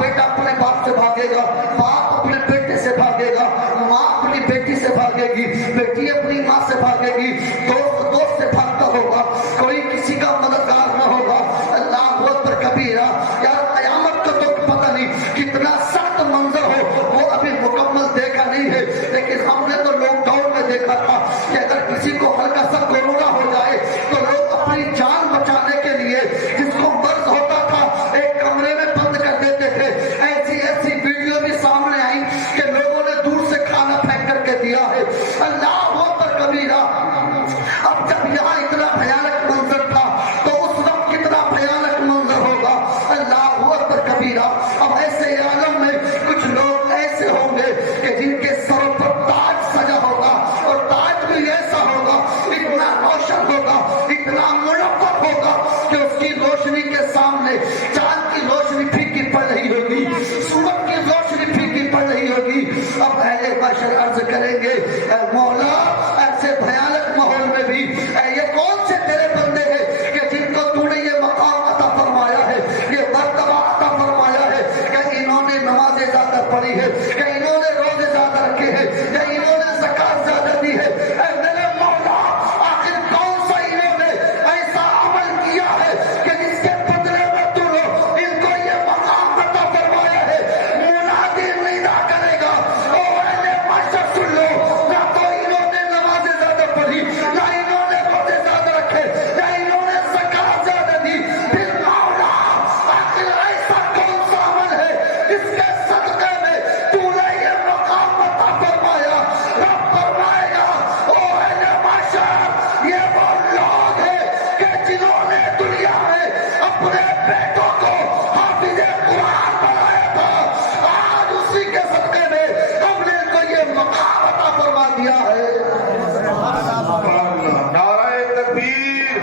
بیٹا اپنے باپ سے بھاگے گا، باپ اپنے بیٹے سے بھاگے گا، ماں اپنی بیٹی سے بھاگے گی، بیٹی اپنی ماں سے بھاگے گی، دوست سے بھاگتا ہوگا، کوئی کسی کا مددگار نہ ہوگا۔ اللہ اکبر کبیرہ۔ یار قیامت کا تو پتہ نہیں کتنا سخت منظر ہو، وہ ابھی مکمل دیکھا نہیں ہے، لیکن ہم نے تو لاک ڈاؤن میں دیکھا تھا کہ اگر کسی کو ہلکا سا کورونا ہو جائے تو لوگ اپنی جان بچانے کے لیے جس کو مرض ہوتا تھا ایک کمرے میں بند کر دیتے تھے۔ ایسی ویڈیو بھی سامنے آئی کہ لوگوں نے دور سے کھانا پھینک کر کے دیا ہے۔ اللہ اکبر کبیرہ۔ اب جب یہاں اتنا بھیانک منظر تھا تو اس وقت کتنا بھیانک منظر ہوگا۔ اللہ اکبر کبیرہ۔ اب ایسے عالم میں کچھ لوگ ایسے ہوں گے کہ جن کے سروں پر تاج سجا ہوگا، اور تاج بھی ایسا ہوگا، اتنا روشن ہوگا، اتنا منور ہوگا کہ اس کی روشنی کے سامنے چاند کی روشنی پھیکی پڑ رہی ہوگی، سورج کی روشنی پھیکی پڑ رہی ہوگی۔ اب اہل بشر عرض کریں گے اے مولا، ایسے بھیانک ماحول میں بھی یہ کون سے تیرے بندے ہیں کہ جن کو تو نے یہ مقام عطا فرمایا ہے، یہ مرتبہ عطا فرمایا ہے کہ انہوں نے نمازیں زیادہ پڑھی ہے، کہ انہوں نے روزے زیادہ رکھے ہیں، کہ انہوں نے زکات زیادہ دی ہے۔ اے میرے مولا، آخر کون سا انہوں نے ایسا عمل کیا ہے کہ جس کے بدلے میں تو نے ان کو یہ مقام عطا فرمایا ہے؟ منادی ندا کرے گا، او اہل معاشر سن لو، نہ تو انہوں نے نمازیں زیادہ پڑھی، نہ انہوں نے روزے زیادہ رکھے، نہ انہوں نے زکات زیادہ دی، پھر مولا آخر ایسا کون سا عمل ہے جس کے صدقے میں تو نے یہ مقام عطا فرمایا؟ رب فرمائے گا، او اہل معاشر، یہ وہ لوگ ہیں کہ جنہوں نے دنیا میں اپنے بیٹوں کو حافظ قرآن بنایا تھا، آج اسی کے صدقے میں ہم نے ان کو یہ مقام عطا فرما دیا ہے۔ نعرہ تکبیر،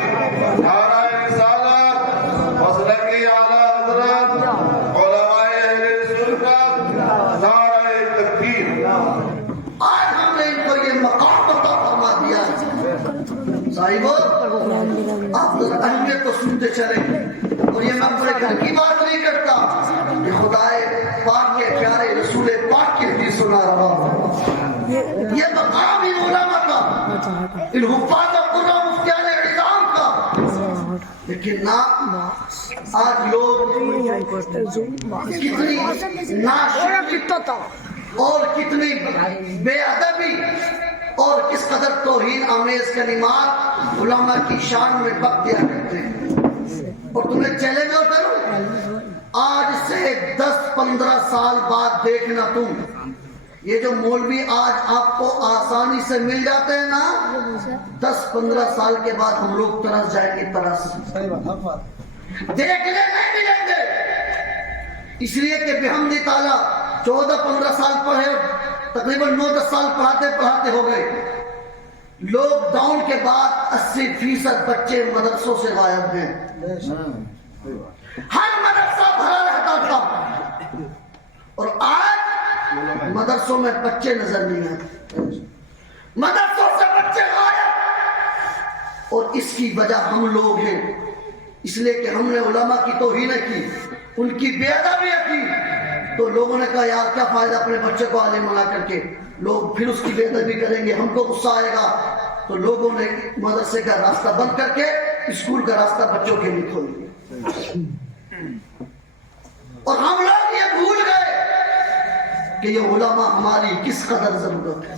نعرہ رسالت، مسلک اعلیٰ حضرت علماء اہل سنت، نعرہ تکبیر۔ آج ہم نے ان کو یہ مقام عطا فرما دیا ہے۔ صاحبو، آپ ذرا اہمیت کو سنتے چلیں، اور یہ میں اپنے گھر کی بات نہیں کرتا، یہ خدا پاک کے پیارے رسول پاک کی حدیث سنا رہا ہوں۔ یہ مقام ان علماء کا، ان حفاظ قرآن مفتیان اعظام کا، لیکن نہ آج لوگ کتنی ناشکری اور کتنی بے ادبی اور کس قدر توہین آمیز کلمات علماء کی شان میں بک دیا کرتے ہیں۔ اور تمہیں چیلنج ہوتا ہے، آج سے 10-15 سال بعد دیکھنا تم، یہ جو مولوی آج آپ کو آسانی سے مل جاتے ہیں نا، 10-15 سال کے بعد ہم لوگ ترس جائیں گے، ترس دیکھنے نہیں ملیں گے۔ اس لیے کہ بحمد تعالیٰ 14-15 سال پڑھے، تقریباً 9-10 سال پڑھاتے ہو گئے۔ لاک ڈاؤن کے بعد 80% بچے مدرسوں سے غائب ہیں، ہر مدرسہ بھرا رہتا تھا، اور آج مدرسوں میں بچے نظر نہیں آتے، مدرسوں سے بچے غائب۔ اور اس کی وجہ ہم لوگ ہیں، اس لیے کہ ہم نے علماء کی توہین کی، ان کی بے ادبی کی، تو لوگوں نے کہا یار کیا فائدہ اپنے بچے کو عالم بنا کر کے، لوگ پھر اس کی بے ادبی کریں گے، ہم کو غصہ آئے گا، تو لوگوں نے مدرسے کا راستہ بند کر کے اسکول کا راستہ بچوں کے لیے کھول دیا۔ اور ہم لوگ یہ بھول گئے کہ یہ علماء ہماری کس قدر ضرورت ہے۔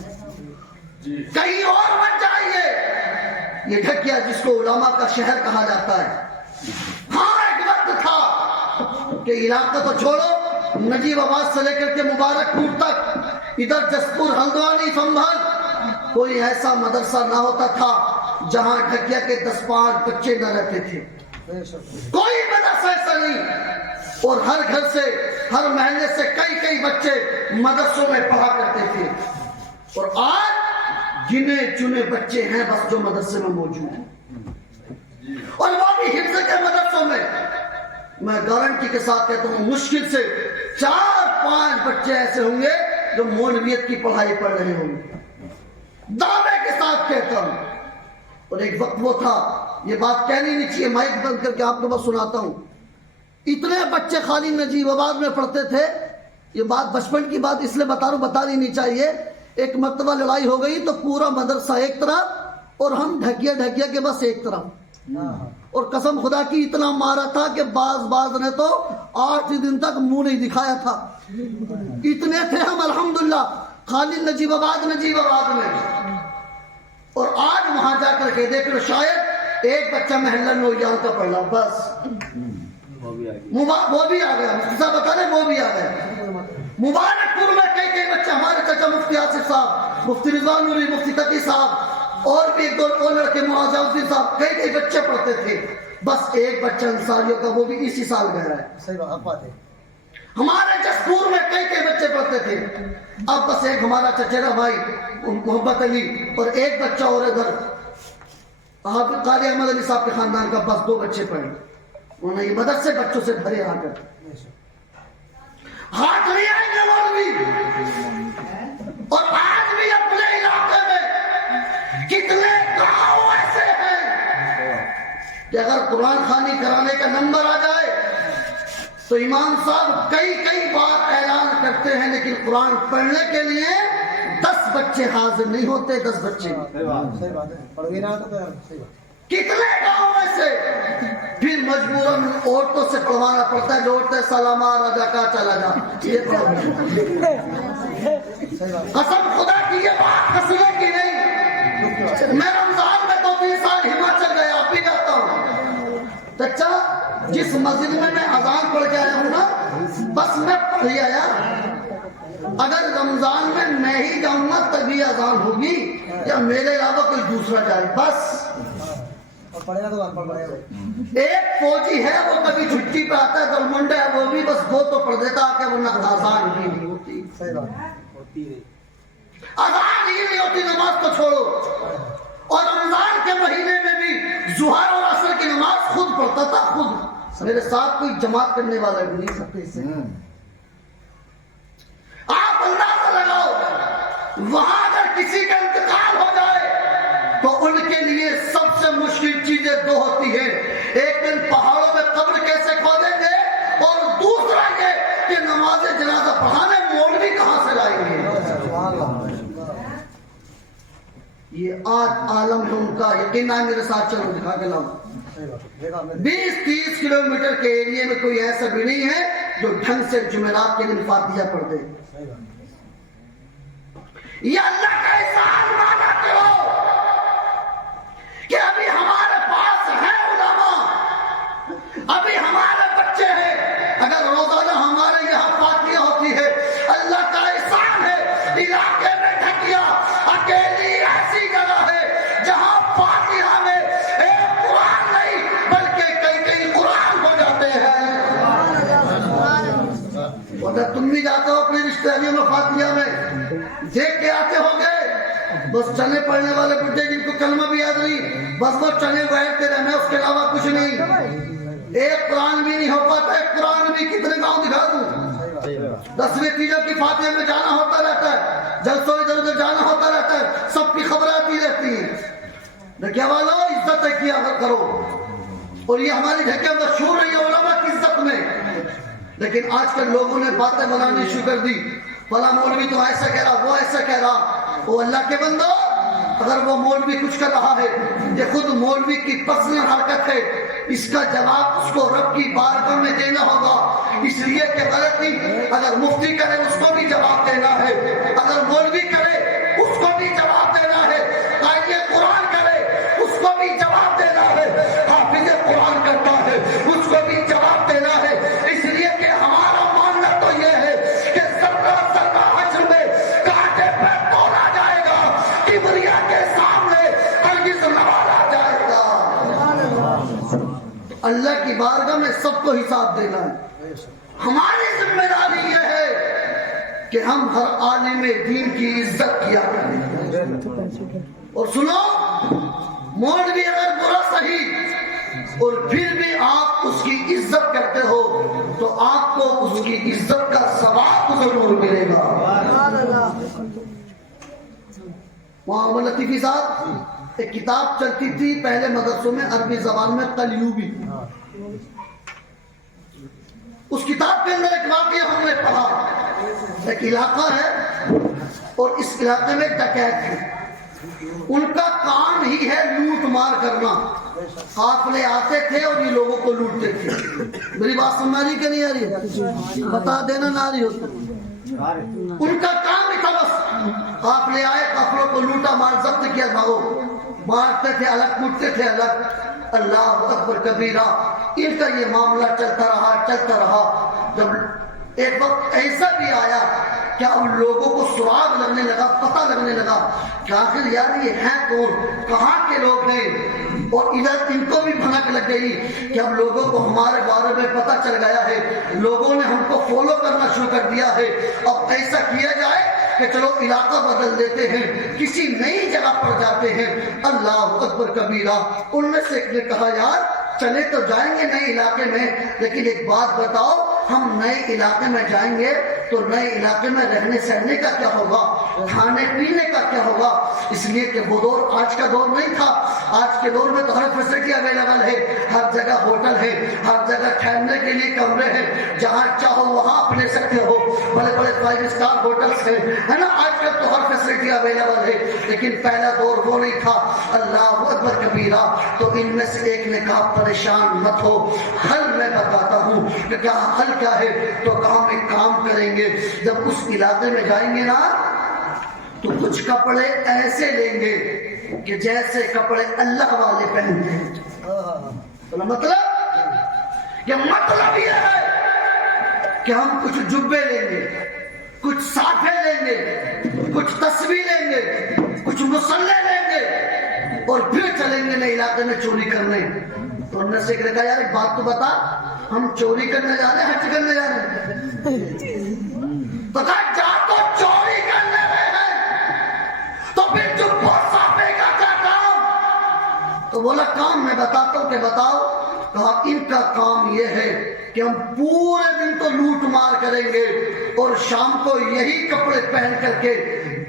کہیں اور مت جائیے، یہ ڈھکیا جس کو علماء کا شہر کہا جاتا ہے، ہاں ایک وقت تھا کہ علاقہ تو چھوڑو، نجیب آباد سے لے کر کے مبارک پور تک، ادھر جسپور ہلدوانی سنبھل، کوئی ایسا مدرسہ نہ ہوتا تھا جہاں ڈھکیا کے 10-5 بچے نہ رہتے تھے، کوئی مدرسہ ایسا نہیں، اور ہر گھر سے، ہر محلے سے کئی بچے مدرسوں میں پڑھا کرتے تھے۔ اور آج گنے چنے بچے ہیں بس جو مدرسے میں موجود ہیں، اور وہ بھی حفظ کے مدرسوں میں۔ میں گارنٹی کے ساتھ کہتا ہوں مشکل سے 4-5 بچے ایسے ہوں گے جو مولویت کی پڑھائی پڑھ رہے ہوں گے، دعوے کے ساتھ کہتا ہوں۔ اور ایک وقت وہ تھا، یہ بات کہنی نہیں چاہیے، مائک بند کر کے آپ کو بس سناتا ہوں، اتنے بچے خالی نجیب آباد میں پڑھتے تھے. یہ بات بچپن کی بات اس لیے بتا رہا ہوں, بتانی نہیں چاہیے. ایک مرتبہ لڑائی ہو گئی تو پورا مدرسہ ایک طرف اور ہم ڈھکیا کے بس ایک طرف. اور قسم خدا کی اتنا مارا تھا کہ باز نے تو 8 دن تک منہ نہیں دکھایا تھا. اتنے تھے ہم الحمدللہ خالی نجیب آباد میں. اور آج وہاں جا کر کے دیکھ لو شاید ایک بچہ محلہ نوریان کا پڑھ رہا, بس وہ بھی آ گیا. مفتی صاحب بتا رہے وہ بھی آ گئے. مبارک پور میں کئی بچے, ہمارے چچا مفتی آصف صاحب, مفتی رضوان نوری, مفتی تقی صاحب اور بھی ایک دو لڑکے معاذ الدین صاحب, کئی بچے پڑھتے تھے. بس ایک بچہ انصاریوں کا, وہ بھی اسی سال گیا ہے. صحیح بات ہے. ہمارے جسپور میں کئی بچے پڑھتے تھے. اب بس ایک ہمارا چچیرا بھائی محبت علی اور ایک بچہ اور ادھر قاری احمد علی صاحب کے خاندان کا, بس 2 بچے پڑھے. انہوں نے یہ مدرسے بچوں سے بھرے آ کر ہاتھ نہیں آئیں گے مولوی. اور آج بھی اپنے علاقے میں کتنے گاؤں ایسے ہیں کہ اگر قرآن خوانی کرانے کا نمبر آ جائے تو امام صاحب کئی بار اعلان کرتے ہیں, لیکن قرآن پڑھنے کے لیے 10 بچے حاضر نہیں ہوتے. 10 بچے صحیح بات ہے. پڑھ بھی نہ تو صحیح بات. کتنے گاؤں میں سے پھر مجبوراً عورتوں سے پڑھوانا پڑتا ہے. لوٹتے سلامہ راجا کا چلا جا. یہ قسم خدا کی یہ بات ہنسنے کی نہیں. میں رمضان میں 2-3 سال ہماچل گیا, اب بھی جاتا ہوں. چچا جس مسجد میں اذان پڑھ کے آیا ہوں نا, بس میں پڑھ ہی آیا. اگر رمضان میں میں ہی جاؤں گا تبھی اذان ہوگی یا میرے علاوہ کوئی دوسرا جائے. بس ایک فوجی ہے وہ کبھی چھٹی پہ آتا ہے, گلمنڈا ہے وہ بھی, بس وہ تو پڑھ دیتا کہ وہ اذان بھی نہیں ہوتی. اذان ہی نہیں ہوتی, نماز کو چھوڑو. اور رمضان کے مہینے میں بھی ظہر اور عصر کی نماز خود پڑھتا تھا, خود. میرے ساتھ کوئی جماعت کرنے والا نہیں سکتے سے. آپ اندازہ لگاؤ وہاں اگر کسی کا انتقال ہو جائے تو ان کے لیے سب سے مشکل چیزیں 2 ہوتی ہیں. ایک دن پہاڑوں میں قبر کیسے کھودیں گے, اور دوسرا یہ کہ نماز جنازہ پڑھانے مولوی کہاں سے لائیں گے. یہ آج عالم ہے ان کا. یقین ہے میرے ساتھ, چلو دکھا کے لاؤں. 20-30 کلومیٹر کے ایریے میں کوئی ایسا بھی نہیں ہے جو ڈھنگ سے جمعرات کے دن فاتحہ پڑھ دے. یہ اللہ کا احسان مانا کرو کہ ابھی ہمارے پاس ہے علماء, ابھی ہمارے بچے ہیں. اگر روزانہ ہمارے یہاں فاتحہ ہوتی ہے, اللہ کا احسان ہے. علاقے میں ڈھکیا اکیلی ایسی جگہ ہے جہاں فاتحہ میں ایک قرآن نہیں بلکہ کئی قرآن ہو جاتے ہیں. تم بھی جاتے ہو اپنے رشتے داریوں میں فاتحہ میں دیکھ کے آتے ہو گے, بس چنے پڑھنے والے بڈھے جن کو کلمہ بھی یاد نہیں, بس وہ چنے بیٹھتے رہنا, اس کے علاوہ کچھ نہیں. ایک قرآن بھی نہیں ہو پاتا. ایک قرآن بھی کتنے گاؤں دکھا دوں. 10ویں تیجوں کی فاتحہ میں جانا ہوتا رہتا ہے, جلسوں ادھر ادھر جانا ہوتا رہتا ہے, سب کی خبر آتی رہتی ہے. ڈھکیا والو عزت کیا کرو. اور یہ ہماری ڈھکیا مشہور رہی ہے علماء کی عزت میں. لیکن آج کل لوگوں نے باتیں بنانی شروع کر دی. فلاں مولوی تو ایسا کہہ رہا, وہ ایسا کہہ رہا. وہ اللہ کے بندو, اگر وہ مولوی کچھ کر رہا ہے یہ خود مولوی کی پرسنل حرکت ہے. اس کا جواب اس کو رب کی بارگاہ میں دینا ہوگا. اس لیے کہ غلطی اگر مفتی کرے اس کو بھی جواب دینا ہے, اگر مولوی کرے اس کو بھی جواب دینا ہے, قاری قرآن کرے اس کو بھی جواب دینا ہے, حافظ قرآن کرتا ہے اس کو بھی جواب دینا ہے. اس لیے کہ ہمارا ماننا تو یہ ہے کہ ذرہ ذرہ حشر میں کانٹے پہ تولا جائے گا, کبریا کے سامنے ہرگز نہ ڈالا جائے گا. اللہ کی بارگاہ میں سب کو حساب دینا ہے. ہماری ذمہ داری یہ ہے کہ ہم ہر عالم دین کی عزت کیا کریں. اور سنو, مولوی اگر برا صحیح اور پھر بھی آپ اس کی عزت کرتے ہو تو آپ کو اس کی عزت کا ثواب ضرور ملے گا. محمد لطیفی صاحب ایک کتاب چلتی تھی پہلے مدرسوں میں عربی زبان میں قلیوبی, اس کتاب کے اندر ایک واقعہ ہم نے پڑھا، ایک علاقہ ہے اور اس علاقے میں ڈکیت ہے، ان کا کام ہی ہے لوٹ مار کرنا، قافلے آتے تھے اور یہ لوگوں کو لوٹتے تھے۔ میری بات سمجھ رہی کہ نہیں آ رہی؟ بتا دینا نہ رہی ہو تو۔ ان کا کام ہی تھا بس، قافلے آئے، قافلوں کو لوٹا، مال ضبط کیا، بھاگو، مارتے تھے الگ، کوٹتے تھے الگ۔ اللہ اکبر کبیرہ، ان کا یہ معاملہ چلتا رہا۔ جب ایک وقت ایسا بھی آیا کہ اب لوگوں کو سراغ لگنے لگا، پتہ لگنے لگا کہ آخر یار یہ ہیں کون، کہاں کے لوگ ہیں، اور ادھر ان کو بھی بھنک لگ گئی کہ اب لوگوں کو ہمارے بارے میں پتہ چل گیا ہے، لوگوں نے ہم کو فالو کرنا شروع کر دیا ہے، اب ایسا کیا جائے کہ چلو علاقہ بدل دیتے ہیں، کسی نئی جگہ پر جاتے ہیں۔ اللہ اکبر کبیرہ، ان میں سے ایک نے کہا یار چلے تو جائیں گے نئے علاقے میں، لیکن ایک بات بتاؤ، ہم نئے علاقے میں جائیں گے تو نئے علاقے میں رہنے سہنے کا کیا ہوگا، کھانے پینے کا کیا ہوگا؟ اس لیے کہ وہ دور آج کا دور نہیں تھا، آج کے دور میں تو ہر فیسلٹی اویلیبل ہے، ہر جگہ ہوٹل ہے، ہر جگہ ٹھہرنے کے لیے کمرے ہیں، جہاں چاہو وہاں آپ لے سکتے ہو، بڑے بڑے 5 اسٹار ہوٹلس ہیں، ہے نا، آج کل تو ہر فیسلٹی اویلیبل ہے، لیکن پہلا دور وہ نہیں تھا۔ اللہ اکبر کبیرہ، تو ان میں سے ایک نے کہا پریشان مت ہو، حل میں بتاتا ہوں کہ کیا حل کیا ہے، تو کام ایک کام کریں گے، جب اس علاقے میں جائیں گے نا تو کچھ کپڑے ایسے لیں گے کہ جیسے کپڑے اللہ والے پہنتے ہیں۔ مطلب یہ ہے کہ ہم کچھ جبے لیں گے، کچھ صافے لیں گے، کچھ تسبیح لیں گے، کچھ مسلح لیں گے، اور پھر چلیں گے نئے علاقے میں چوری کرنے۔ تو انہوں نے سے کہا یار ایک بات تو بتا، ہم چوری کرنے جا رہے ہیں حج کرنے جا رہے ہیں؟ تو کہا جا تو چوری کرنے رہے ہیں تو پھر جب صافے کا کیا کام؟ تو بولا کام میں بتاتا ہوں کہ بتاؤ۔ کہا ان کا کام یہ ہے کہ ہم پورے دن تو لوٹ مار کریں گے اور شام کو یہی کپڑے پہن کر کے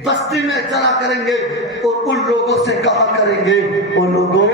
بستی میں چلا کریں گے اور ان لوگوں سے کہا کریں گے وہ لوگوں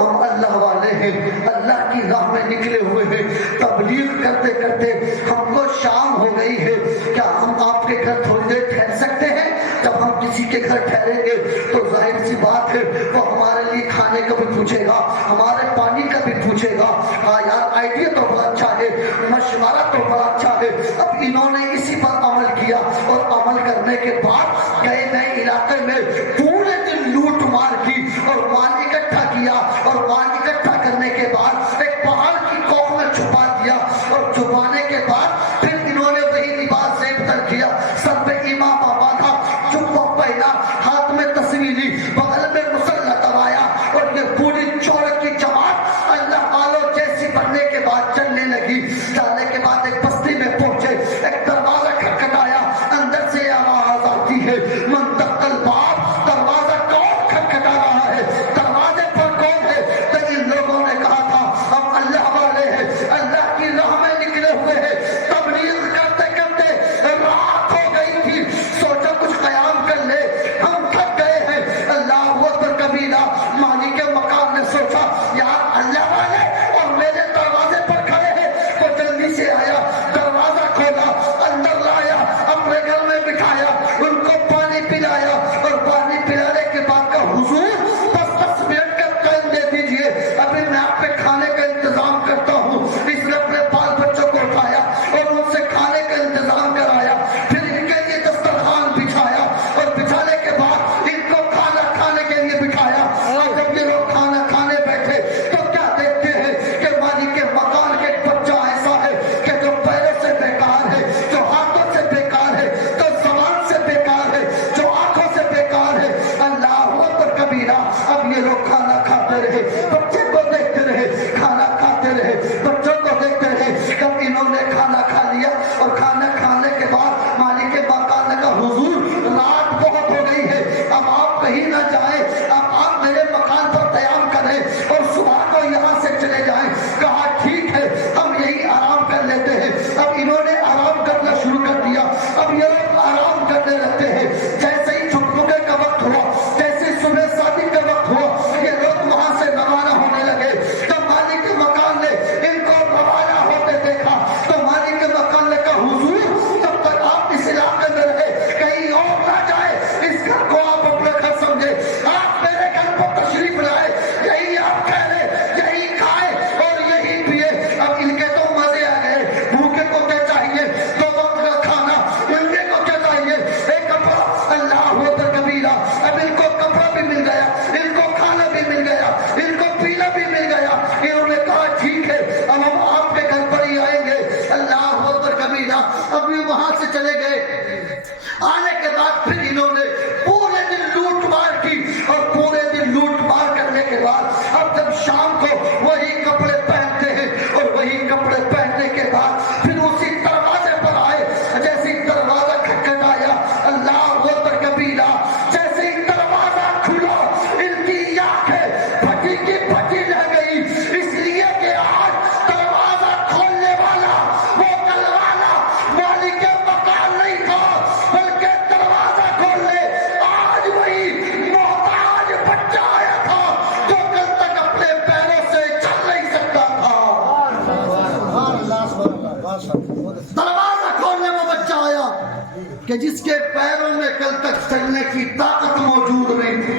ہم اللہ والے ہیں، اللہ کی راہ میں نکلے ہوئے ہیں، تبلیغ کرتے کرتے ہم کو شام ہو گئی ہے، کیا ہم آپ کے گھر تھوڑی دیر ٹھہر سکتے ہیں؟ جب ہم کسی کے گھر ٹھہریں گے تو ظاہر سی بات ہے وہ ہمارے لیے کھانے کا بھی پوچھے گا، ہمارے پانی کا بھی پوچھے گا۔ ہاں یار آئیڈیا تو بڑا اچھا ہے، مشورہ تو بڑا اچھا ہے۔ اب انہوں نے اسی پر عمل کیا اور عمل کرنے کے بعد گئے نئے علاقے میں، پورے دن لوٹ مار کی اور مال اکٹھا کیا، اور مال اکٹھا کرنے کے بعد ایک پہاڑ کی کوہ میں چھپا دیا، اور چھپانے کے بعد پھر انہوں نے وہی لباس زیب تر کیا، سر پہ امامہ باندھا، جبہ پہنا، ہاتھ میں تصویر لی، بغل میں مسلح دبایا، اور یہ پوری چورت کی جماعت اللہ والوں جیسی بننے کے بعد چلنے لگی۔ چلنے کے بعد ایک بستی میں پہنچے، ایک دروازہ کھٹکھٹایا، اندر سے آواز آتی ہے من دق الباب، دروازہ کون کھٹکھٹا رہا ہے؟ دروازے پر کون ہے؟ اب یہ وہاں سے چلے گئے. آنے کے بعد پھر انہوں نے پورے دن لوٹ مار کی اور پورے دن لوٹ مار کرنے کے بعد اب جب شام کو وہی کپڑے پہنتے ہیں اور وہی کپڑے پہننے کے بعد پھر اسی دروازے پر آئے. جیسے ہی دروازہ کھٹکھٹایا اللہ اکبر کبیرہ, جیسے ہی دروازہ کھلا ان کی آنکھیں پھٹی کی پھٹی رہ گئی, اس لیے کہ آج دروازہ کھولنے والا وہ کل والا مالک مکان نہیں تھا, بلکہ دروازہ کھولنے آج وہی محتاج بچہ آیا تھا جو کل تک اپنے پیروں سے چل نہیں سکتا تھا. دروازہ کھولنے میں بچہ آیا کہ جس کے پیروں میں کل تک چلنے کی طاقت موجود نہیں تھی,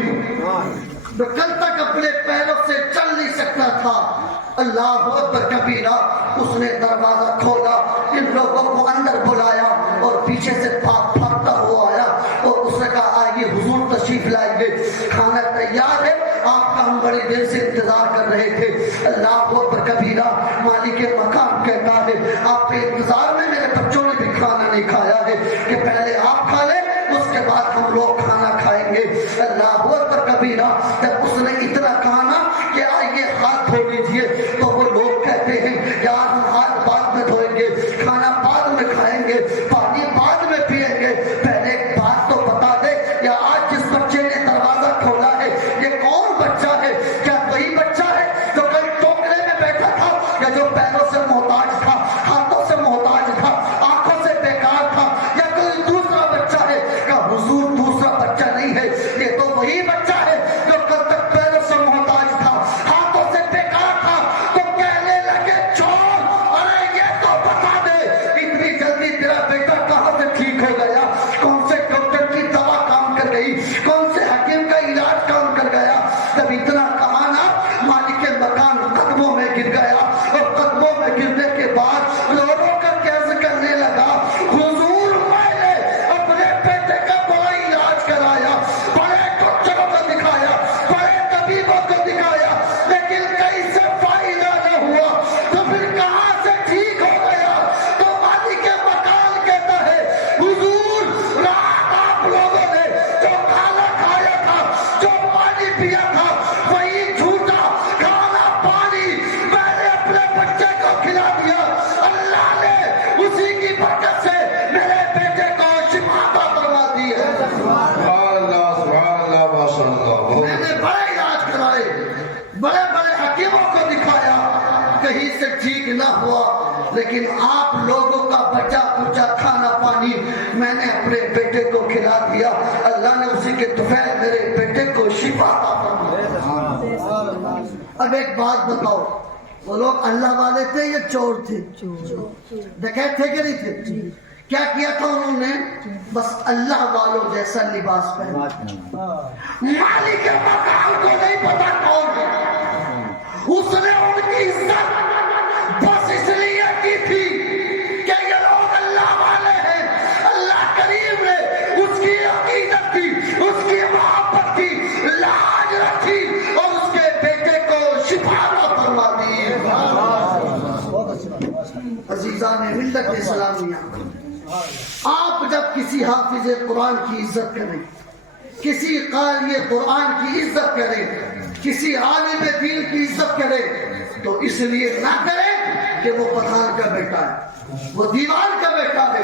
جو کل تک اپنے پیروں سے چل نہیں سکتا تھا. اللہ اکبر کبیرہ, اس نے دروازہ کھولا, ان لوگوں کو اندر بلایا اور پیچھے سے بھاگتا ہوا آیا اور اس نے کہا آئیے حضور تشریف لائیے, کھانا تیار ہے, آپ کا ہم بڑی دیر سے انتظار کر رہے تھے. اللہ اکبر کبیرہ, مالک مقام کہتا ہے آپ کے انتظار میں میرے بچوں نے بھی کھانا نہیں کھایا ہے کہ پہلے آپ کھا لیں اس کے بعد ہم لوگ کھانا کھائیں گے. اللہ اکبر کبیرہ, جب اس نے اتنا کہا نا کہ آئیے ہاتھ دھو لیجیے, تو وہ لوگ کہتے ہیں یار ہم ہاتھ بعد میں دھوئیں گے, کھانا بعد میں کھائیں گے, پانی بعد میں پیئیں گے, پہلے ایک بات تو بتا دے یا آج جس بچے نے دروازہ کھولا ہے یہ کون بچہ ہے؟ کیا وہی بچہ ہے جو کل ٹوکرے میں بیٹھا تھا یا جو پیروں سے محتاج تھا, ہاتھوں سے محتاج تھا, آنکھوں سے بیکار تھا, یا کوئی دوسرا بچہ ہے؟ کہ حضور دوسرا بچہ نہیں ہے, یہ تو وہی بچہ ہے جو کل تک پیروں سے محتاج تھا, ہاتھوں سے بیکار تھا. تو کہنے لگے چھوڑ, ارے یہ تو بتا دے اتنی جلدی تیرا بیٹا کہاں سے ٹھیک ہو گیا, کون سے ڈاکٹر کی دوا کام کر گئی, کون سے حکیم کا علاج کام کر گیا. جب اتنا کہا نا مالک مکان قدموں میں گر گیا اور قدموں میں گرنے کے بعد لوگوں کا کیسے کرنے لگا, حضور میں نے اپنے بیٹے کا بڑا علاج کرایا, بڑے ڈاکٹروں کو دکھایا, بڑے طبیبوں کو دکھایا, لیکن کہیں سے فائدہ نہ ہوا, تو پھر کہاں سے ٹھیک ہو گیا. تو مالک مکان کہتا ہے حضور رات آپ لوگوں نے جو کھانا کھایا تھا, جو پانی پیا تھا, وہی جھوٹا کھانا پانی میں نے اپنے بچے کو کھلا دیا. اللہ نے اسی کی برکت سے میرے بیٹے کو شفا عطا فرما دی ہے. سبحان اللہ ماشاء اللہ. میں نے بڑے علاج کرائے, بڑے بڑے حکیموں کو دکھایا, کہیں سے ٹھیک نہ ہوا, لیکن آپ لوگوں کا بچا کچا کھانا پانی میں نے اپنے بیٹے کو کھلا دیا. اللہ نے اسی کے طفیل میرے بیٹے کو شفا عطا فرمایا. اب ایک بات بتاؤ, وہ لوگ اللہ والے تھے یا چور تھے؟ ڈکیت تھے کہ نہیں تھے؟ کیا کیا تھا انہوں نے؟ بس اللہ والوں جیسا لباس پہنا. مالک مقام کو نہیں پتا کون ہے, اس نے ان کی عزت بس اس لیے کی تھی کہ یہ لوگ اللہ والے ہیں. اللہ کریم نے اس کی عقیدت کی, اس کی محبت کی, لاج رکھی اور اس کے بیٹے کو شفا عطا فرما دی. عزیزان ملت اسلامیہ, آپ جب کسی حافظ قرآن کی عزت کریں, کسی قاری قرآن کی عزت کریں, کسی عالم دین کی عزت کریں, تو اس لیے نہ کریں کہ وہ پٹھان کا بیٹا ہے, وہ دیوان کا بیٹا ہے,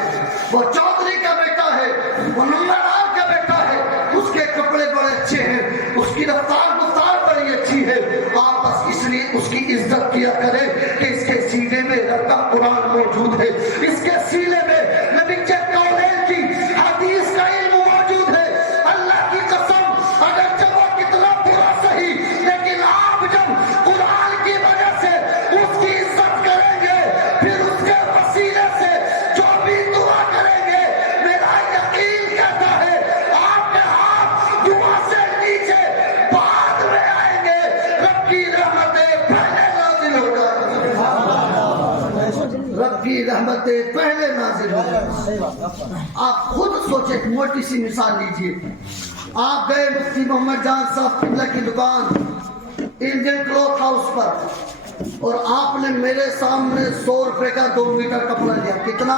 وہ چودھری کا بیٹا ہے, وہ نمبردار کا بیٹا ہے, اس کے کپڑے بڑے اچھے ہیں, اس کی رفتار گفتار بڑی اچھی ہے. آپ بس اس لیے اس کی عزت کیا کریں کہ اس کے سینے میں رب کا قرآن موجود ہے, اس کے سینے میں نبی کے قولین کی حدیث کا علم موجود ہے. اللہ کی قسم, اگر جب وہ کتنا برا صحیح, لیکن آپ جب قرآن کی وجہ سے اس کی عزت کریں گے, پھر اس کے وسیلے سے جو بھی دعا کریں گے, میرا یقین کہتا ہے آپ کے ہاتھ دعا سے نیچے بعد میں آئیں گے. رب کی رحمتیں پہلے نازل ہو جائیں, رب کی رحمتیں پہلے نازل ہو جائیں. آپ خود سوچیں, ایک موٹی سی مثال لیجئے. آپ گئے مفتی محمد جان صاحب قبلہ کی دکان, انڈین کلوتھ ہاؤس پر, اور آپ نے میرے سامنے 100 روپے کا 2 میٹر کپڑا لیا. کتنا؟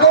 2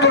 2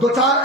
2-4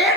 1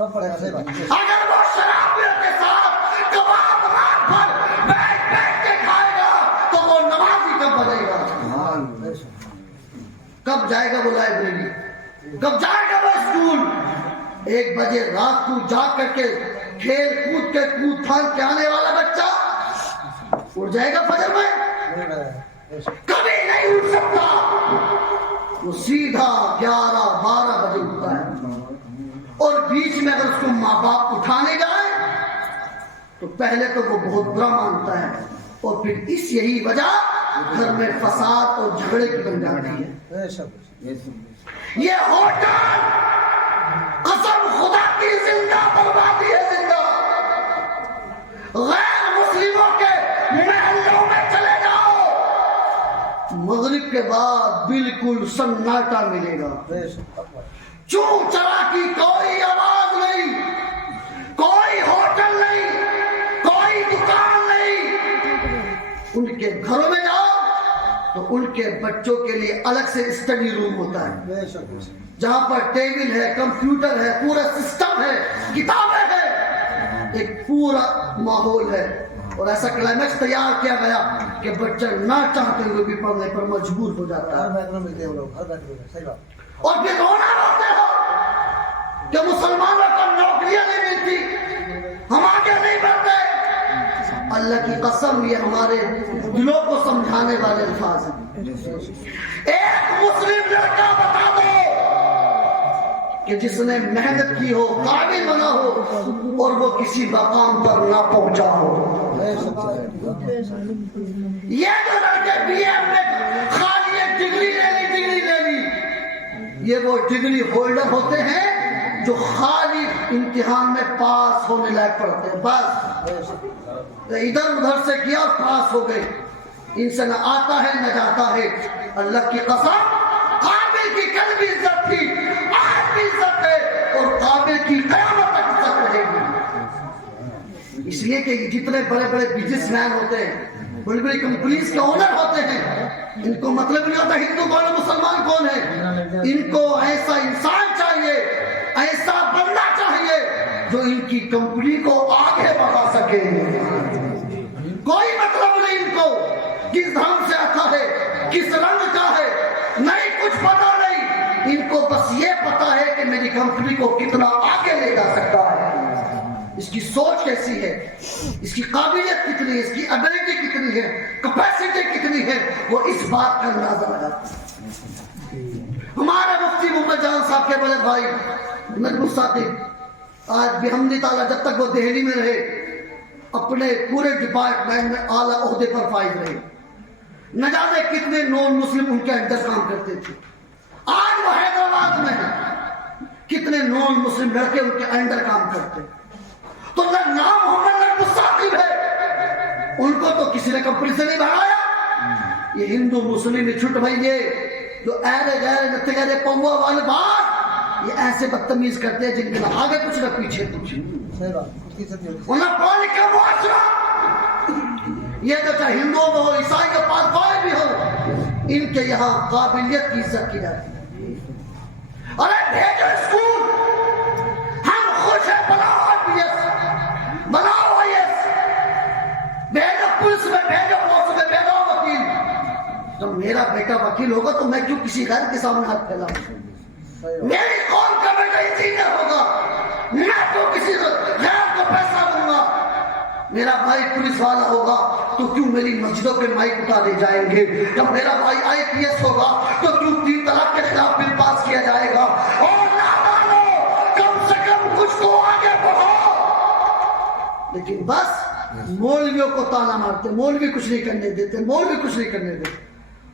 سب پڑھے گا صحیح بات اگر وہ شرابیوں کے ساتھ کباب رات بھر بیٹھ کے کھائے گا تو وہ نمازی کب بنے گا؟ کب جائے گا وہ لائبریری؟ کب جائے گا وہ اسکول؟ 1 بجے رات کو جا کر کے کھیل کود کے کود پھان کے آنے والا بچہ اٹھ جائے گا فجر میں؟ کبھی نہیں اٹھ سکتا. وہ سیدھا 11-12 بجے اٹھتا ہے اور بیچ میں اگر اس کو ماں باپ اٹھانے جائے تو پہلے تو وہ بہت برا مانتا ہے اور پھر اس یہی وجہ گھر میں فساد اور جھگڑے کی بن جاتی ہے. یہ ہوٹل قسم خدا کی زندہ بربادی ہے. زندہ غیر مسلموں کے محلوں میں چلے جاؤ مغرب کے بعد بالکل سناٹا ملے گا. چوں چرا کی کوئی آواز نہیں, کوئی ہوٹل نہیں, کوئی دکان نہیں. ان کے گھروں میں جاؤ تو ان کے بچوں کے لیے الگ سے اسٹڈی روم ہوتا ہے جہاں پر ٹیبل ہے, کمپیوٹر ہے, پورا سسٹم ہے, کتابیں ہیں, ایک پورا ماحول ہے. اور ایسا کلائمیکس تیار کیا گیا کہ بچہ نہ چاہتے ہوئے بھی پڑھنے پر مجبور ہو جاتا ہے. اور پھر رونا روتے ہو کہ مسلمانوں کو نوکریاں نہیں ملتی, ہم آگے نہیں بڑھتے. اللہ کی قسم یہ ہمارے دلوں کو سمجھانے والے الفاظ ہیں. ایک مسلم لڑکا بتا دو کہ جس نے محنت کی ہو, قابل بنا ہو اور وہ کسی مقام پر نہ پہنچا ہو. یہ جو لڑکے بی اے میں خالی ایک ڈگری لے لی, یہ وہ ڈگری ہولڈر ہوتے ہیں جو خالی امتحان میں پاس ہونے لائق پڑھتے ہیں. بس ادھر ادھر سے کیا پاس ہو گئے, ان سے نہ آتا ہے نہ جاتا ہے. اللہ کی قسم قابل کی کل بھی عزت تھی, آج بھی عزت ہے اور قابل کی قیامت تک عزت رہے گی. اس لیے کہ جتنے بڑے بڑے بزنس مین ہوتے ہیں, بڑی بڑی کمپنیز کے اونر ہوتے ہیں, ان کو مطلب نہیں ہوتا ہندو کون ہے مسلمان کون ہے. ان کو ایسا انسان چاہیے, ایسا بندہ چاہیے جو ان کی کمپنی کو آگے بڑھا سکے. کوئی مطلب نہیں ان کو کس دھرم سے آتا ہے, کس رنگ کا ہے, نہیں کچھ پتا نہیں. ان کو بس یہ پتا ہے کہ میری کمپنی کو کتنا آگے لے جا سکتا ہے, اس کی سوچ کیسی ہے, اس کی قابلیت کتنی ہے, اس کی ایبلٹی کتنی ہے, کیپیسٹی کتنی ہے, وہ اس بات کا اندازہ لگاتا ہے. ہمارے مفتی محمد جان صاحب کے بڑے بھائی نجم الصادق آج بحمد تعالیٰ جب تک وہ دہلی میں رہے اپنے پورے ڈپارٹمنٹ میں اعلیٰ عہدے پر فائز رہے. نہ جانے کتنے نون مسلم ان کے انڈر کام کرتے تھے. آج وہ حیدرآباد میں ہیں, کتنے نون مسلم لڑکے ان کے انڈر کام کرتے. تو نام محمد نجم الصادق ہے, ان کو تو کسی نے کمپنی سے نہیں بھگایا. یہ ہندو مسلم چھٹ بھائی یہ جو ایرے گہرے نتے گہرے پوا والے بات, یہ ایسے بدتمیز کرتے ہیں جن کے نہ آگے کچھ نہ پیچھے کچھ. انہیں پانی کا معاشرہ, یہ تو چاہے ہندو میں ہو, عیسائی کے پاس کوئی بھی ہو, ان کے یہاں قابلیت کی عزت کی جاتی ہے. ارے بھیجو اسکول, ہم خوش ہیں, بناؤ IPS, بناؤ IAS, بھیجو پولیس میں, بھیجو پولیس میں, بھیجو وکیل. جب میرا بیٹا وکیل ہوگا تو میں کیوں کسی غیر کے سامنے ہاتھ پھیلاؤں؟ میری قوم کا بیٹا انجینئر ہوگا, میں کیوں کسی غیر کو پیسہ دوں گا؟ میرا بھائی پولیس والا ہوگا تو کیوں میری مسجدوں پہ مائک اٹھا دے جائیں گے؟ جب میرا بھائی IPS ہوگا تو کیوں 3 طلاق کے خلاف بل پاس کیا جائے گا؟ اور نادانو, کم سے کم کچھ تو آگے بڑھو. لیکن بس مولویوں کو تانا مارتے, مولوی کچھ نہیں کرنے دیتے, مولوی کچھ نہیں کرنے دیتے.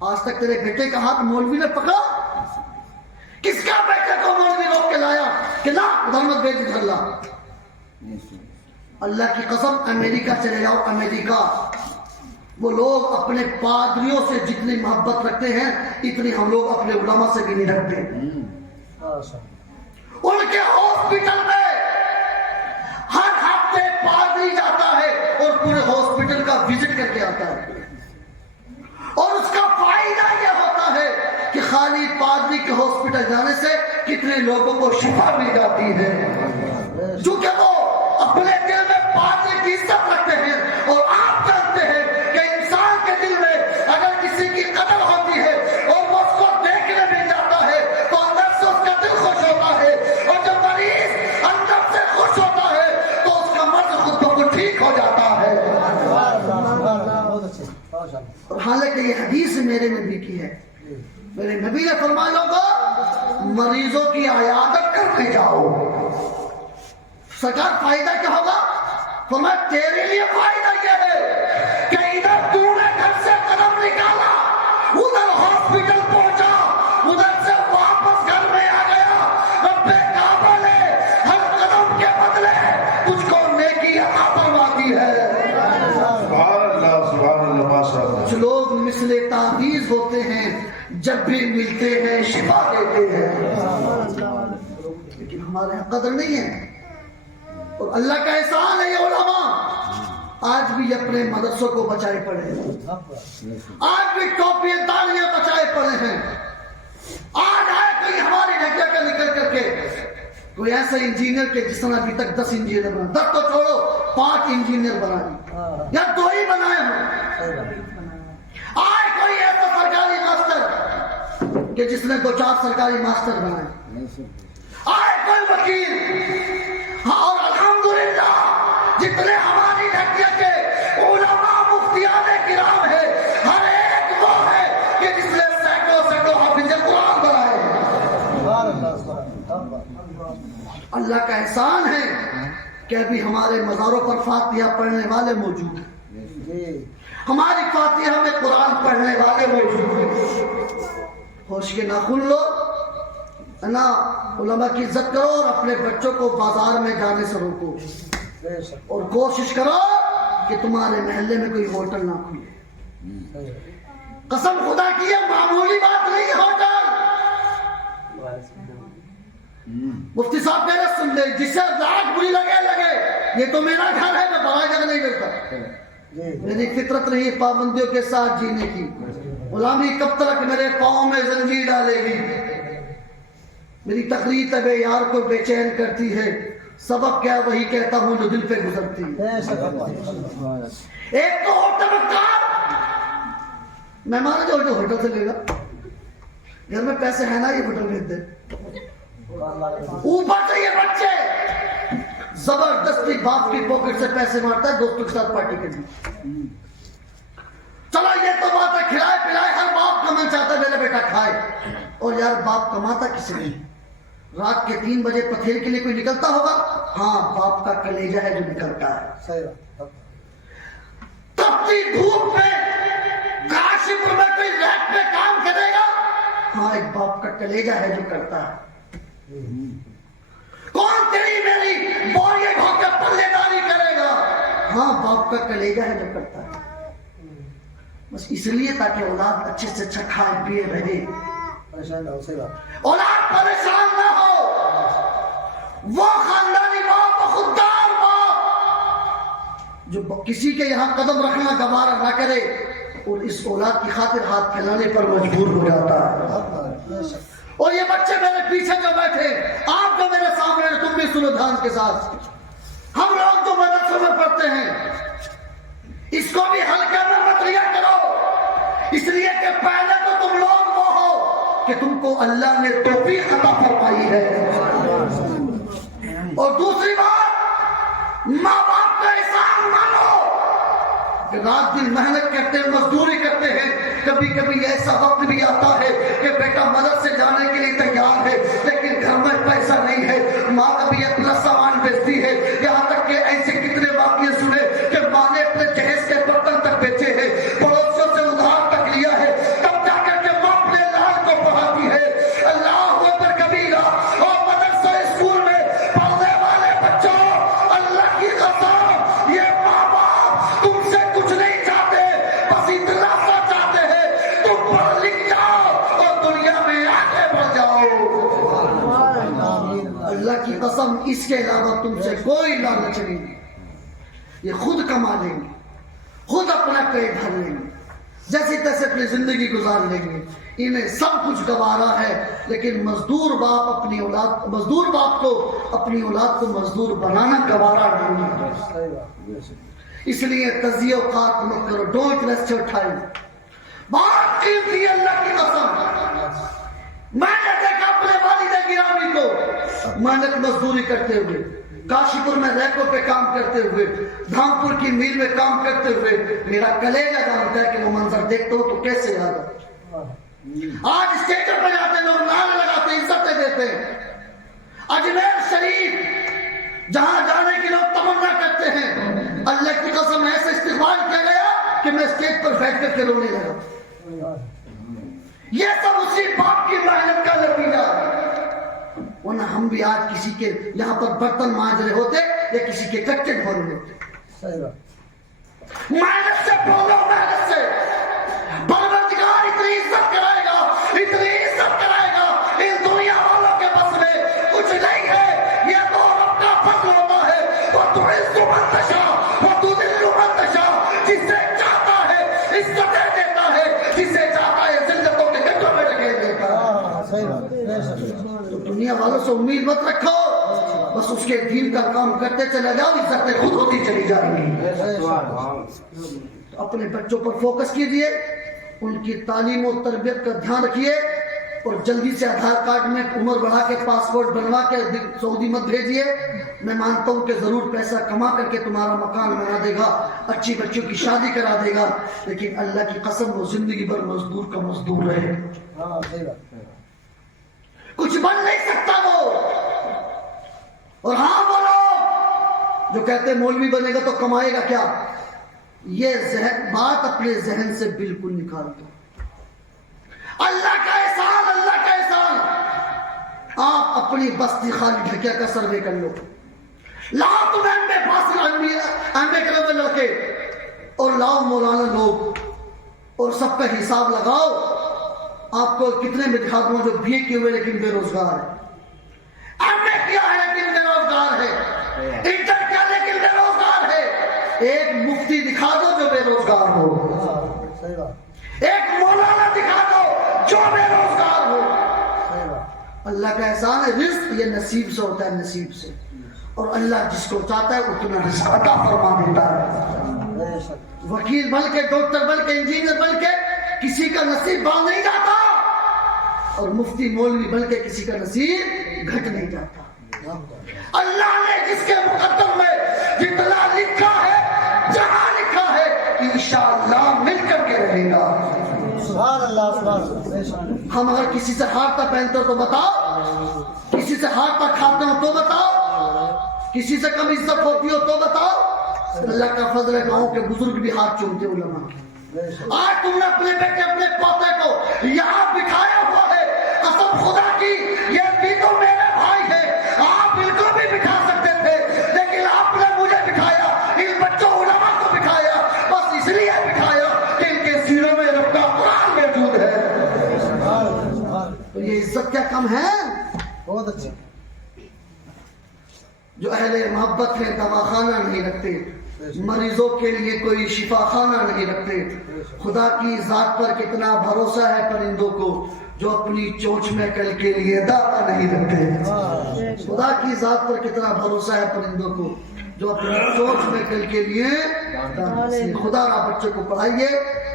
آج تک تیرے بیٹے کا ہاتھ مولوی نے پکڑا؟ کس کا بیٹے کو مولوی روک کے لایا کہ لا ادھر مت بیٹھ ادھر لا؟ اللہ کی قسم امریکہ چلے جاؤ, امریکہ وہ لوگ اپنے پادریوں سے جتنی محبت رکھتے ہیں اتنی ہم لوگ اپنے علماء سے بھی نہیں رکھتے. ان کے ہاسپٹل میں ہر ہفتے پادری جاتا ہے اور پورے ہاسپٹل کا وزٹ کر کے آتا ہے, اور اس کا فائدہ یہ ہوتا ہے کہ خالی پادری کے ہاسپٹل جانے سے کتنے لوگوں کو شفا مل جاتی ہے. چونکہ وہ اپنے دل میں باطل کی عزت رکھتے ہیں اور آپ جانتے ہیں کہ انسان کے دل میں اگر کسی کی قدر ہوتی ہے اور وہ اس کو دیکھنے بھی جاتا ہے تو اندر سے اس کا دل خوش ہوتا ہے، اور جب مریض اندر سے خوش ہوتا ہے تو اس کا مرض خود بخود ٹھیک ہو جاتا ہے۔ اور حالانکہ یہ حدیث میرے نبی کی ہے، میرے نبی نے فرمایا لوگوں مریضوں کی عیادت کرنے جاؤ۔ سرکار فائدہ کیا ہوگا؟ فرمایا تیرے لیے فائدہ یہ ہے کہ ادھر تو نے گھر سے قدم نکالا، ادھر ہاسپٹل پہنچا، ادھر سے واپس گھر میں آ گیا، رب کعبہ نے ہر قدم کے بدلے تجھ کو نیکی عطا فرما دی ہے۔ سبحان اللہ ماشاء اللہ۔ کچھ لوگ مثل تعویذ ہوتے ہیں، جب بھی ملتے ہیں شفا دیتے ہیں، لیکن ہمارے یہاں قدر نہیں ہے۔ اور اللہ کا احسان ہے یہ علماء آج بھی اپنے مدرسوں کو بچائے پڑے ہیں، آج بھی ٹوپیاں داڑیاں بچائے پڑے ہیں۔ آج آئے کوئی ہماری ڈھکیا کا نکل کر کے کوئی ایسا انجینئر کے جس نے ابھی تک 10 انجینئر بنا، 10 تو چھوڑو 5 انجینئر بنا یا 2 ہی بنائے ہوں۔ آئے کوئی ایسا سرکاری ماسٹر کہ جس نے 2-4 سرکاری ماسٹر بنائے، آئے کوئی وکیل، اور الحمدللہ جتنے ہماری ڈھکیا کے علماء مفتیان کرام ہیں ہر ایک وہ ہے کہ جس نے سینکڑوں حافظ قرآن بنائے ہیں۔ اللہ کا احسان ہے کہ ابھی ہمارے مزاروں پر فاتحہ پڑھنے والے موجود ہیں، ہماری فاتحہ میں قرآن پڑھنے والے موجود ہیں۔ ہوش کے ناخن لو نا، علماء کی عزت کرو اور اپنے بچوں کو بازار میں جانے سے روکو، اور کوشش کرو کہ تمہارے محلے میں کوئی ہوٹل نہ کھلے۔ قسم خدا کی ہے معمولی بات نہیں ہوٹل۔ مفتی صاحب میرے سن لے، جسے لاکھ بری لگے یہ تو میرا گھر ہے، میں باہر جگہ نہیں کرتا، میری فطرت نہیں پابندیوں کے ساتھ جینے کی۔ غلامی کب تک میرے پاؤں میں زنجیر ڈالے گی؟ میری تقریر طب یار کو بے چین کرتی ہے، سبق کیا وہی کہتا ہوں جو دل پہ گزرتی ہے۔ ایک تو ہوٹل کا مہمان جو ہوٹل سے لے گا، گھر میں پیسے ہیں نا یہ ہوٹل بھیج دے، اوپر سے یہ بچے زبردستی باپ کی پاکٹ سے پیسے مارتا ہے دوستوں کے ساتھ پارٹی کے لیے۔ چلو یہ تو بات ہے کھلائے پلائے، ہر باپ کا من چاہتا ہے میرا بیٹا کھائے، اور یار باپ کماتا کسی نہیں؟ رات کے 3 بجے پتھیر کے لیے کوئی نکلتا ہوگا؟ ہاں باپ کا کلیجہ ہے جو نکلتا ہے۔ تپتی دھوپ میں کاشی پور میں کوئی ریک پہ کام کرے گا؟ ہاں ایک باپ کا کلیجہ ہے جو کرتا ہے۔ کون تیری میری بوریے ڈھو کے پلے داری کرے گا؟ ہاں باپ کا کلیجہ ہے جو کرتا ہے۔ بس اس لیے تاکہ اولاد اچھے سے اچھا کھائے پیے رہے، اولاد پریشان نہ ہو۔ وہ خاندانی باپ، خوددار باپ جو کسی کے یہاں قدم رکھنا گوارا نہ کرے اور اس اولاد کی خاطر ہاتھ پھیلانے پر مجبور ہو جاتا ہے۔ اور یہ بچے میرے پیچھے جو بیٹھے، آپ جو میرے سامنے، تم بھی سنو دھیان کے ساتھ، ہم لوگ جو مدرسے میں پڑھتے ہیں اس کو بھی ہلکے میں مت لیا کرو، اس لیے کہ پہلے تو تم لوگ وہ ہو کہ تم کو اللہ نے توفیق عطا فرمائی ہے، اور دوسری بات ماں باپ کا احسان مانو کہ رات دن محنت کرتے ہیں، مزدوری کرتے ہیں، کبھی کبھی ایسا وقت بھی آتا ہے کہ بیٹا مدرسے جانے کے لیے تیار ہے لیکن گھر میں پیسہ نہیں ہے، ماں کبھی اپنا سامان بیچتی ہے، یہاں تک کہ ایسے کتنے واقعے سنے کہ ماں نے اپنے جہیز کے برتن تک بیچے ہیں، پڑوسیوں سے ادھار تک لیا ہے، تب جا کر کے ماں اپنے لال کو پڑھاتی ہے۔ اللہ اکبر کبیرہ، اور مدرسہ اسکول میں پڑھنے والے بچوں، اللہ کی قسم یہ ماں باپ تم سے کچھ نہیں چاہتے، بس اتنا سا چاہتے ہیں تم پڑھ لکھ جاؤ اور دنیا میں آگے بڑھ جاؤ۔ اللہ کی قسم اس کے علاوہ تم سے کوئی لالچ نہیں، یہ خود کما لیں گے، خود اپنا پیٹ بھر لیں گے۔ جیسی تیسے اپنی زندگی گزار لیں گے. انہیں سب کچھ گوارا ہے لیکن مزدور باپ کو اپنی اولاد کو مزدور بنانا گوارا نہیں ہے. اس لیے تجزیہ اوقات مت کرو. Don't waste your time. بات قیمتی ہے اللہ کی قسم. میں نے دیکھا اپنے والد گرامی کو محنت مزدوری کرتے ہوئے, کاشی پور میں ریکو پہ کام کرتے ہوئے, دھامپور کی میل میں کام کرتے ہوئے. میرا کلیجہ جانتا ہے کہ وہ منظر دیکھتے ہو تو کیسے یاد ہے. آج اسٹیجوں پہ جاتے لوگ نعرے لگاتے عزتیں دیتے. اجمیر شریف جہاں جانے کی لوگ تمنا کرتے ہیں, اللہ کی قسم ایسے استقبال کیا گیا کہ میں اسٹیج پر بیٹھ کر کے رونے لگا. یہ سب اسی باپ کی محنت کا نتیجہ ہے. ورنہ ہم بھی آج کسی کے یہاں پر برتن مانج رہے ہوتے یا کسی کے کچے دھو رہے ہوتے. محنت سے بولو, محنت سے. پروردگار اتنی عزت کرائے گا, اتنی عزت کرائے گا, ان دنیا والوں کے بس میں کچھ نہیں ہے. یہ تو رب کا فضل ہوتا ہے. وَتُعِزُّ مَن تَشَاءُ وَتُذِلُّ مَن تَشَاءُ. جسے چاہتا ہے عزتیں دیتا ہے, جسے چاہتا ہے ذلتوں کے گٹوں میں ڈھکیل دیتا ہے. تو دنیا والوں سے امید مت رکھو, بس اس کے دین کا کام کرتے چلے جاؤ, عزتیں خود ہوتی چلی جائیں گی. اپنے بچوں پر فوکس کیجئے, ان کی تعلیم و تربیت کا دھیان رکھیے, اور جلدی سے آدھار کارڈ میں عمر بڑھا کے پاسپورٹ بنوا کے سعودی مت بھیجئے. میں مانتا ہوں کہ ضرور پیسہ کما کر کے تمہارا مکان بنا دے گا, اچھی بچوں کی شادی کرا دے گا, لیکن اللہ کی قسم وہ زندگی بھر مزدور کا مزدور رہے. کچھ بن نہیں سکتا وہ. اور ہاں وہ لوگ جو کہتے ہیں مولوی بنے گا تو کمائے گا کیا, یہ بات اپنے ذہن سے بالکل نکال دو. اللہ کا احسان, اللہ کا احسان. آپ اپنی بستی خالی ڈھکیا کا سروے کر لو. لاؤ تم ایم اے کرو میں لڑکے, اور لاؤ مولانا لوگ, اور سب کا حساب لگاؤ. آپ کو کتنے میں دکھا دوں جو بی اے کیے ہوئے لیکن بے روزگار ہے, ایم اے کیا ہے لیکن بے روزگار ہے, انٹر کیا لیکن بے روزگار ہے. ایک مفتی دکھا دو جو بے روزگار ہو, ایک مولانا دکھا دو جو بے روزگار ہو. اللہ کا احسان ہے. رزق یہ نصیب سے ہوتا ہے, نصیب سے. اور اللہ جس کو چاہتا ہے اتنا رزق عطا فرما دیتا ہے. وکیل بن کے, ڈاکٹر بن کے, انجینئر بن کے کسی کا نصیب بڑھ نہیں جاتا, اور مفتی مولوی بن کے کسی کا نصیب گھٹ نہیں جاتا. اللہ نے جس کے مقدر میں جتنا لکھا ہے, جہاں لکھا ہے, انشاءاللہ مل کر کے رہے گا. سبحان اللہ, سبحان اللہ. ہم اگر کسی سے ہارتا پہنتے ہو تو بتاؤ, کسی سے ہارتا کھاتے ہو تو بتاؤ, کسی سے کم عزت ہوتی ہو تو بتاؤ. اللہ کا فضل ہے, گاؤں کے بزرگ بھی ہاتھ چومتے علماء. آج تم نے اپنے بیٹے اپنے پوتے کو یہاں بٹھایا ہوا ہے, قسم خدا کی یہ بھی تو میرے بھائی ہے. آپ ان کو بھی بٹھا سکتے تھے, لیکن آپ نے مجھے بٹھایا, ان بچوں علماء کو بٹھایا, بس اس لیے بٹھایا کہ ان کے سینوں میں رب کا قرآن موجود ہے. تو یہ عزت کیا کم ہے. بہت اچھا. جو اہل محبت ہے دواخانہ نہیں رکھتے, مریضوں کے لیے کوئی شفا خانہ نہیں رکھتے. خدا کی ذات پر کتنا بھروسہ ہے پرندوں کو جو اپنی چونچ میں کل کے لیے دانہ نہیں رکھتے. خدا کی ذات پر کتنا بھروسہ ہے پرندوں کو جو اپنی چونچ میں کل کے لیے دانہ. خدا را بچوں کو پڑھائیے,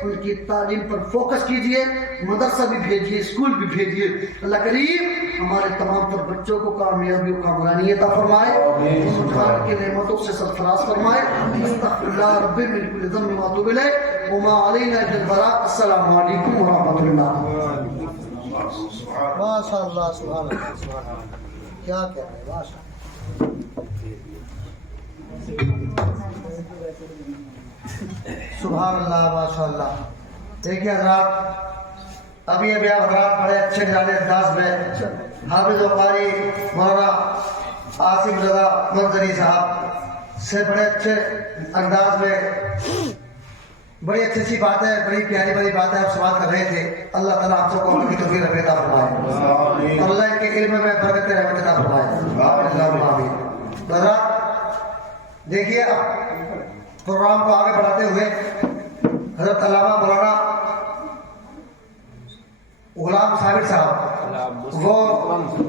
ان کی تعلیم پر فوکس کیجئے, مدرسہ بھی بھیجیے, اسکول بھی بھیجیے. اللہ کریم ہمارے تمام پر بچوں کو کامیابی و کامرانی عطا فرمائے, سبحان کی نعمتوں سے سرفراز فرمائے. استغفر اللہ ربی من کل ذنب و اتوب الیہ وما علینا الا البلاغ. السلام علیکم ورحمۃ اللہ. ماشاء اللہ, سبحان اللہ, سبحان اللہ. کیا کہہ رہے ہیں, ماشاء سبحان اللہ, ماشاء اللہ. دیکھیے حضرات, ابھی آپ حضرات بڑے اچھے نرالے انداز میں حافظ و قاری مولانا آصف رضا منظری صاحب سے بڑے اچھے انداز میں بڑی اچھی سی باتیں, بڑی پیاری بڑی باتیں آپ سماعت کر رہے تھے. اللہ تعالیٰ آپ سب کو ان کی توفیق عطا فرمائے, اور اللہ ان کے علم میں برکت رحمت عطا فرمائے. حضرات دیکھیے, اب پروگرام کو آگے بڑھاتے ہوئے حضرت علامہ مولانا غلام ثابت صاحب، وہ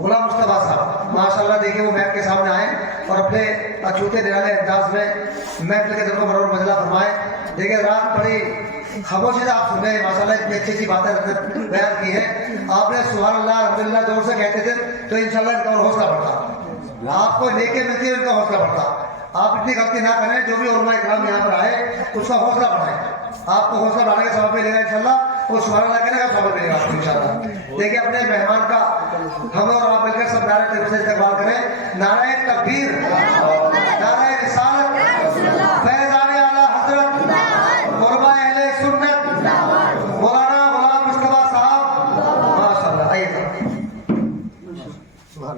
غلام مصطفیٰ صاحب ماشاءاللہ دیکھیے وہ میک کے سامنے آئے اور اپنے اچھوتے نرالے انداز میں محفل کے دل کو مرور مجلہ فرمائے. دیکھیے رات بڑی خاموشی سے آپ سن رہے ہیں ماشاءاللہ، اتنی اچھی اچھی باتیں بیان کی ہیں. آپ نے سبحان اللہ الحمدللہ زور سے کہتے تھے تو انشاءاللہ ان کا اور حوصلہ بڑھتا، آپ کو نیکی ملتی ہے ان کا حوصلہ بڑھتا. آپ اتنی غلطی نہ کریں، جو بھی علماء اکرام یہاں پر آئے اس کا حوصلہ بڑھائیں. آپ کو حوصلہ بڑھانے کا سبب ملے گا انشاءاللہ، اور سبحان اللہ کہنے کا سبب ملے گا آپ کو انشاءاللہ. دیکھیں اپنے مہمان کا ہم اور آپ مل کر سب نعرے تکبیر سے استقبال کریں. نعرہ تکبیر، نعرہ رسالت، فیضان اعلیٰ حضرت قربہ اہل سنت مولانا غلام مصطفیٰ صاحب ماشاءاللہ. آئیے صاحب.